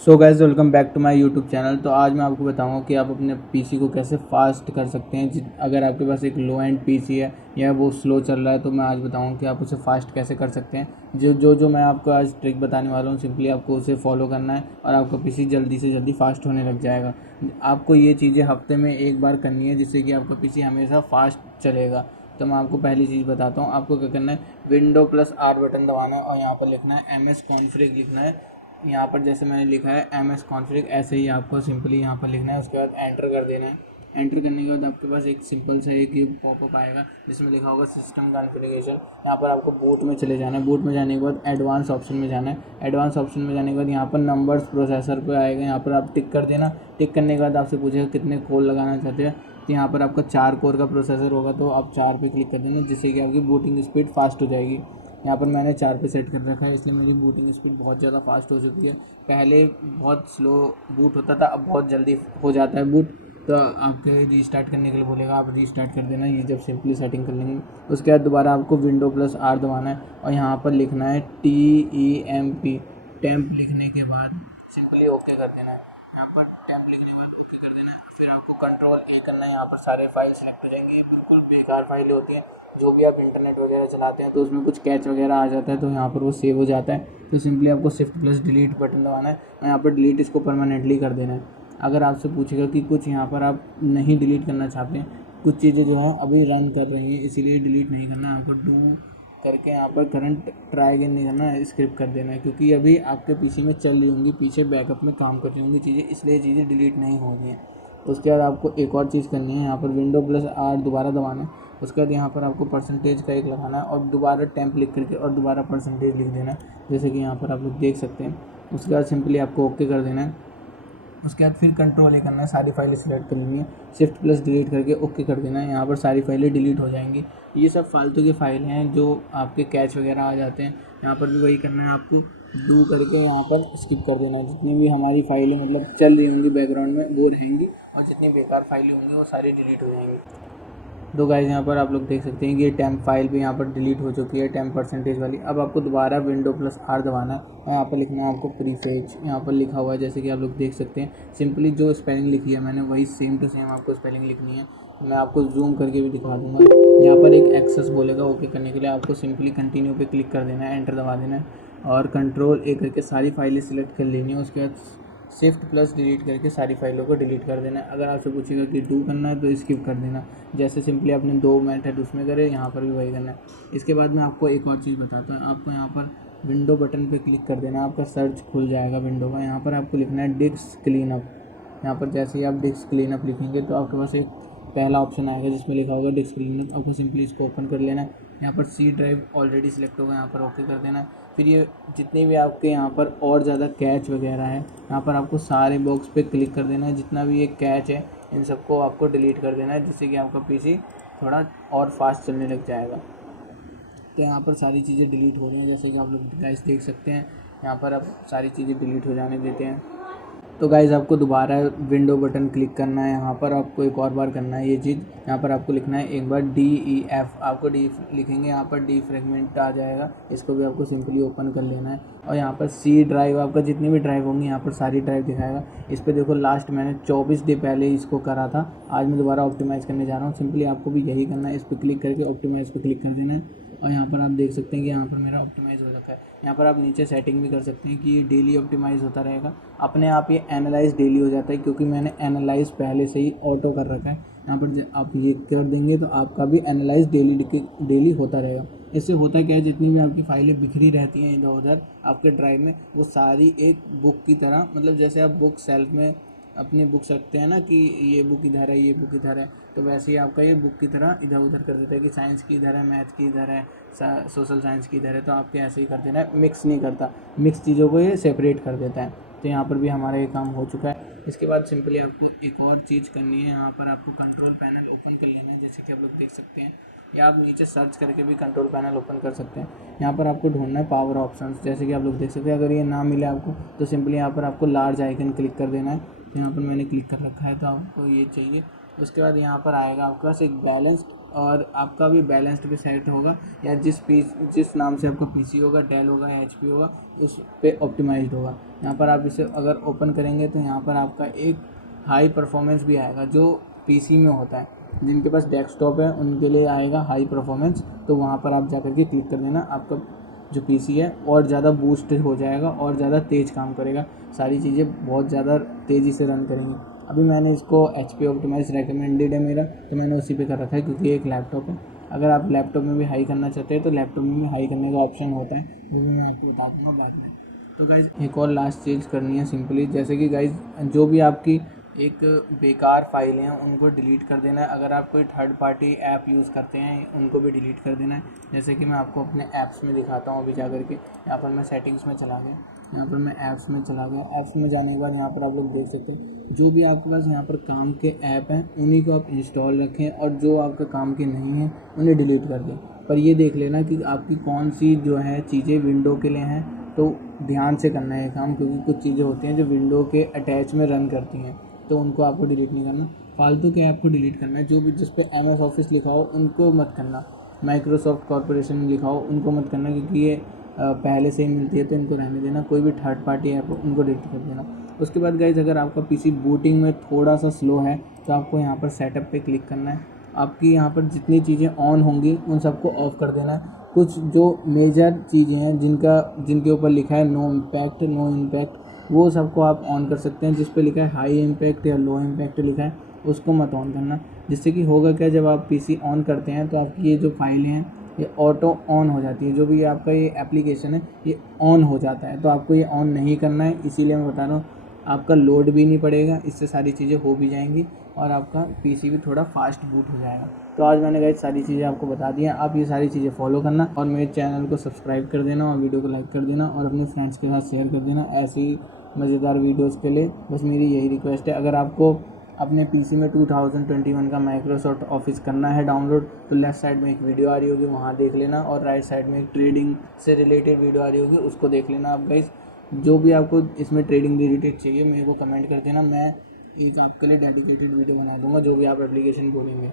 So guys, welcome back to my YouTube channel. तो आज मैं आपको बताऊंगा कि आप अपने पीसी को कैसे फास्ट कर सकते हैं। अगर आपके पास एक लो एंड पीसी है या वो स्लो चल रहा है तो मैं आज बताऊंगा कि आप उसे फास्ट कैसे कर सकते हैं। जो मैं आपको आज ट्रिक बताने वाला हूँ, सिंपली आपको उसे फॉलो करना है और आपका पीसी जल्दी से जल्दी फास्ट होने लग जाएगा। आपको ये चीज़ें हफ्ते में एक बार करनी है जिससे कि आपका पीसी हमेशा फास्ट चलेगा। तो मैं आपको पहली चीज़ बताता हूँ। आपको क्या करना है, विंडो प्लस आर बटन दबाना है और यहाँ पर लिखना है MS कॉन्फ़िग लिखना है। यहाँ पर जैसे मैंने लिखा है MS कॉन्फ़िग, ऐसे ही आपको सिंपली यहाँ पर लिखना है। उसके बाद एंटर कर देना है। एंटर करने के बाद आपके पास एक सिंपल सा एक ये पॉपअप आएगा जिसमें लिखा होगा सिस्टम कॉन्फ़िगरेशन। यहाँ पर आपको बूट में चले जाना है। बूट में जाने के बाद एडवांस ऑप्शन में जाना है। एडवांस ऑप्शन में जाने के बाद यहाँ पर नंबर्स प्रोसेसर पे आएगा, यहाँ पर आप टिक कर देना। टिक करने के बाद आपसे पूछेगा कितने कोर लगाना चाहते हैं। तो यहाँ पर आपका 4 कोर का प्रोसेसर होगा तो आप 4 पे क्लिक कर देना, जिससे कि आपकी बूटिंग स्पीड फास्ट हो जाएगी। यहाँ पर मैंने 4 पे सेट कर रखा है, इसलिए मेरी बूटिंग स्पीड बहुत ज़्यादा फास्ट हो चुकी है। पहले बहुत स्लो बूट होता था, अब बहुत जल्दी हो जाता है बूट। तो आपके रीस्टार्ट करने के लिए बोलेगा, आप रीस्टार्ट कर देना। ये जब सिंपली सेटिंग कर लेंगे उसके बाद दोबारा आपको विंडो प्लस आर दबाना है और यहाँ पर लिखना है TEMP। टेम्प लिखने के बाद सिंपली ओके कर देना है। यहाँ पर टेम्प लिखने के बाद ओके कर देना है। फिर आपको कंट्रोल A करना है। यहाँ पर सारे फाइल सेलेक्ट हो जाएंगे। ये बिल्कुल बेकार फाइलें होती हैं, जो भी आप इंटरनेट वगैरह चलाते हैं तो उसमें कुछ कैच वगैरह आ जाता है तो यहाँ पर वो सेव हो जाता है। तो सिंपली आपको शिफ्ट प्लस डिलीट बटन दबाना है और यहाँ पर डिलीट इसको परमानेंटली कर देना है। अगर आपसे पूछेगा कि कुछ यहाँ पर आप नहीं डिलीट करना चाहते हैं, कुछ चीज़ें जो है अभी रन कर रही हैं इसीलिए डिलीट नहीं करना है, आपको डू करके यहाँ पर करंट ट्राई अगेन नहीं करना है, स्किप कर देना है, क्योंकि अभी आपके पीसी में चल रही होंगी, पीछे बैकअप में काम कर रही होंगी चीज़ें, इसलिए चीज़ें डिलीट नहीं हो रही हैं। उसके बाद आपको एक और चीज़ करनी है, यहाँ पर विंडो प्लस आर दोबारा दबाना है। उसके बाद यहाँ पर आपको परसेंटेज का एक लगाना है और दोबारा टेम्प लिख करके और दोबारा परसेंटेज लिख देना है, जैसे कि यहाँ पर आप लोग देख सकते हैं। उसके बाद सिंपली आपको ओके कर देना है। उसके बाद फिर कंट्रोल ए करना है, सारी फाइलें सिलेक्ट कर लेनी है, शिफ्ट प्लस डिलीट करके ओके कर देना है। यहाँ पर सारी फाइलें डिलीट हो जाएंगी। ये सब फालतू की फाइल हैं जो आपके कैच वगैरह आ जाते हैं। यहाँ पर भी वही करना है, आपको डू करके यहाँ पर स्किप कर देना है। जितनी भी हमारी फाइलें मतलब चल रही होंगी बैकग्राउंड में वो रहेंगी और जितनी बेकार फाइलें होंगी वो सारी डिलीट हो जाएंगी। तो गाइस, यहाँ पर आप लोग देख सकते हैं कि ये टेम्प फाइल भी यहाँ पर डिलीट हो चुकी है, टेम्प परसेंटेज वाली। अब आपको दोबारा विंडो प्लस आर दबाना है और यहाँ पर लिखना है आपको प्रीफेज। यहाँ पर लिखा हुआ है जैसे कि आप लोग देख सकते हैं। सिंपली जो स्पेलिंग लिखी है मैंने वही सेम टू सेम आपको स्पेलिंग लिखनी है। मैं आपको जूम करके भी दिखा दूँगा। यहाँ पर एक एक्सेस बोलेगा, ओके करने के लिए आपको सिंपली कंटिन्यू पे क्लिक कर देना है, एंटर दबा देना है और कंट्रोल A करके सारी फाइलें सिलेक्ट कर लेनी है। उसके बाद शिफ्ट प्लस डिलीट करके सारी फाइलों को डिलीट कर देना है। अगर आपसे पूछेगा कि डू करना है तो स्किप कर देना। जैसे सिंपली आपने 2 मेथड उसमें करे, यहाँ पर भी वही करना है। इसके बाद मैं आपको एक और चीज़ बताता हूँ। आपको यहाँ पर विंडो बटन पे क्लिक कर देना है, आपका सर्च खुल जाएगा विंडो का। यहाँ पर आपको लिखना है डिस्क क्लीनअप। यहाँ पर जैसे ही आप डिस्क क्लीनअप लिखेंगे तो आपके पास एक पहला ऑप्शन आएगा जिसमें लिखा होगा डिस्क क्लीनअप। आपको सिंपली इसको ओपन कर लेना है। यहाँ पर C ड्राइव ऑलरेडी सिलेक्ट होगा, यहाँ पर ओके कर देना है। फिर ये जितने भी आपके यहाँ पर और ज़्यादा कैच वगैरह है, यहाँ पर आपको सारे बॉक्स पे क्लिक कर देना है। जितना भी ये कैच है इन सबको आपको डिलीट कर देना है, जिससे कि आपका पीसी थोड़ा और फास्ट चलने लग जाएगा। तो यहाँ पर सारी चीज़ें डिलीट हो रही हैं, जैसे कि आप लोग गाइस देख सकते हैं। यहाँ पर अब सारी चीज़ें डिलीट हो जाने देते हैं। तो गाइज़, आपको दोबारा विंडो बटन क्लिक करना है। यहाँ पर आपको एक और बार करना है ये चीज़। यहाँ पर आपको लिखना है एक बार DEF। आपको डी लिखेंगे, यहाँ पर डी फ्रेगमेंट आ जाएगा, इसको भी आपको सिंपली ओपन कर लेना है। और यहाँ पर C ड्राइव, आपका जितनी भी ड्राइव होंगी यहाँ पर सारी ड्राइव दिखाएगा। इस पर देखो, लास्ट मैंने 24 डे पहले इसको करा था, आज मैं दोबारा ऑप्टिमाइज़ करने जा रहा हूँ। सिंपली आपको भी यही करना है, इस पर क्लिक करके ऑप्टिमाइज़ पर क्लिक कर देना है। और यहाँ पर आप देख सकते हैं कि यहाँ पर मेरा ऑप्टिमाइज़ हो रखा है। यहाँ पर आप नीचे सेटिंग भी कर सकते हैं कि डेली ऑप्टिमाइज़ होता रहेगा। अपने आप ये एनालाइज डेली हो जाता है, क्योंकि मैंने एनालाइज पहले से ही ऑटो कर रखा है। यहाँ पर आप ये कर देंगे तो आपका भी एनालाइज डेली होता रहेगा। इससे होता क्या है, जितनी भी आपकी फाइलें बिखरी रहती हैं इधर उधर आपके ड्राइव में, वो सारी एक बुक की तरह, मतलब जैसे आप बुक सेल्फ में अपनी बुक्स रखते हैं ना कि ये बुक इधर है, ये बुक इधर है, तो वैसे ही आपका ये बुक की तरह इधर उधर कर देता है कि साइंस की इधर है, मैथ की इधर है, सोशल साइंस की इधर है। तो आपके ऐसे ही कर देना है, मिक्स नहीं करता, मिक्स चीज़ों को ये सेपरेट कर देता है। तो यहाँ पर भी हमारा ये काम हो चुका है। इसके बाद सिंपली आपको एक और चीज़ करनी है, यहाँ पर आपको कंट्रोल पैनल ओपन कर लेना है, जैसे कि आप लोग देख सकते हैं, या आप नीचे सर्च करके भी कंट्रोल पैनल ओपन कर सकते हैं। यहाँ पर आपको ढूंढना है पावर ऑप्शंस, जैसे कि आप लोग देख सकते हैं। अगर ये ना मिले आपको तो सिंपली यहाँ पर आपको लार्ज आइकन क्लिक कर देना है। तो यहाँ पर मैंने क्लिक कर रखा है, तो आपको ये चाहिए। उसके बाद यहाँ पर आएगा आपके पास एक बैलेंस्ड और आपका भी बैलेंस्ड भी सेट होगा, या जिस नाम से आपका पीसी होगा, डेल होगा या एचपी होगा, उस पे ऑप्टिमाइज्ड होगा। यहाँ पर आप इसे अगर ओपन करेंगे तो यहाँ पर आपका एक हाई परफॉर्मेंस भी आएगा जो पीसी में होता है। जिनके पास डेस्कटॉप है उनके लिए आएगा हाई परफॉर्मेंस, तो वहाँ पर आप जाकर के क्लिक कर देना, आपका जो पीसी है और ज़्यादा बूस्ट हो जाएगा और ज़्यादा तेज़ काम करेगा, सारी चीज़ें बहुत ज़्यादा तेज़ी से रन करेंगी। अभी मैंने इसको HP ऑप्टिमाइज रेकमेंडेड है मेरा, तो मैंने उसी पे कर रखा है क्योंकि एक लैपटॉप है। अगर आप लैपटॉप में भी हाई करना चाहते हैं तो लैपटॉप में भी हाई करने का ऑप्शन होता है, वो भी मैं आपको बता दूँगा बाद में। तो गाइज़ एक और लास्ट चीज़ करनी है सिंपली, जैसे कि गाइज़ जो भी आपकी एक बेकार फाइलें हैं उनको डिलीट कर देना है। अगर आप कोई थर्ड पार्टी ऐप यूज़ करते हैं उनको भी डिलीट कर देना है। जैसे कि मैं आपको अपने ऐप्स में दिखाता हूँ अभी जा कर के। यहाँ पर मैं सेटिंग्स में चला गया, यहाँ पर मैं ऐप्स में चला गया। ऐप्स में जाने के बाद यहाँ पर आप लोग देख सकते हैं जो भी आपके पास यहाँ पर काम के ऐप हैं उन्हीं को आप इंस्टॉल रखें, और जो आपके काम के नहीं हैं उन्हें डिलीट कर दें। पर ये देख लेना कि आपकी कौन सी जो है चीज़ें विंडो के लिए हैं, तो ध्यान से करना है ये काम, क्योंकि कुछ चीज़ें होती हैं जो विंडो के अटैच में रन करती हैं, तो उनको आपको डिलीट नहीं करना। फालतू के ऐप को डिलीट करना है। जो भी जिस पे MS ऑफिस लिखा हो उनको मत करना, माइक्रोसॉफ्ट कॉर्पोरेशन लिखा हो उनको मत करना, क्योंकि ये पहले से ही मिलती है तो इनको रहने देना। कोई भी थर्ड पार्टी ऐप हो उनको डिलीट कर देना। उसके बाद गाइज अगर आपका पीसी बूटिंग में थोड़ा सा स्लो है तो आपको यहाँ पर सेटअप पे क्लिक करना है। आपकी यहाँ पर जितनी चीज़ें ऑन होंगी उन सबको ऑफ़ कर देना है। कुछ जो मेजर चीज़ें हैं जिनके ऊपर लिखा है नो इम्पैक्ट, वो सबको आप ऑन कर सकते हैं। जिस पे लिखा है हाई इम्पैक्ट या लो इम्पैक्ट लिखा है उसको मत ऑन करना। जिससे कि होगा क्या, जब आप पीसी ऑन करते हैं तो आपकी ये जो फाइलें हैं ये ऑटो ऑन हो जाती है। जो भी आपका ये एप्लीकेशन है ये ऑन हो जाता है, तो आपको ये ऑन नहीं करना है। इसीलिए मैं बता रहा हूँ, आपका लोड भी नहीं पड़ेगा, इससे सारी चीज़ें हो भी जाएंगी और आपका पीसी भी थोड़ा फास्ट बूट हो जाएगा। तो आज मैंने गाइस सारी चीज़ें आपको बता दी हैं। आप ये सारी चीज़ें फॉलो करना और मेरे चैनल को सब्सक्राइब कर देना और वीडियो को लाइक कर देना और अपने फ्रेंड्स के साथ शेयर कर देना ऐसी मज़ेदार वीडियोज़ के लिए। बस मेरी यही रिक्वेस्ट है। अगर आपको अपने पीसी में 2021 का माइक्रोसॉफ्ट ऑफिस करना है डाउनलोड, तो लेफ़्ट साइड में एक वीडियो आ रही होगी, वहाँ देख लेना, और राइट साइड में एक ट्रेडिंग से रिलेटेड वीडियो आ रही होगी, उसको देख लेना। आप गाइस जो भी आपको इसमें ट्रेडिंग रिलेटेड चाहिए मेरे को कमेंट कर देना, मैं एक आपके लिए डेडिकेटेड वीडियो बना दूंगा जो भी आप एप्लीकेशन बोलेंगे।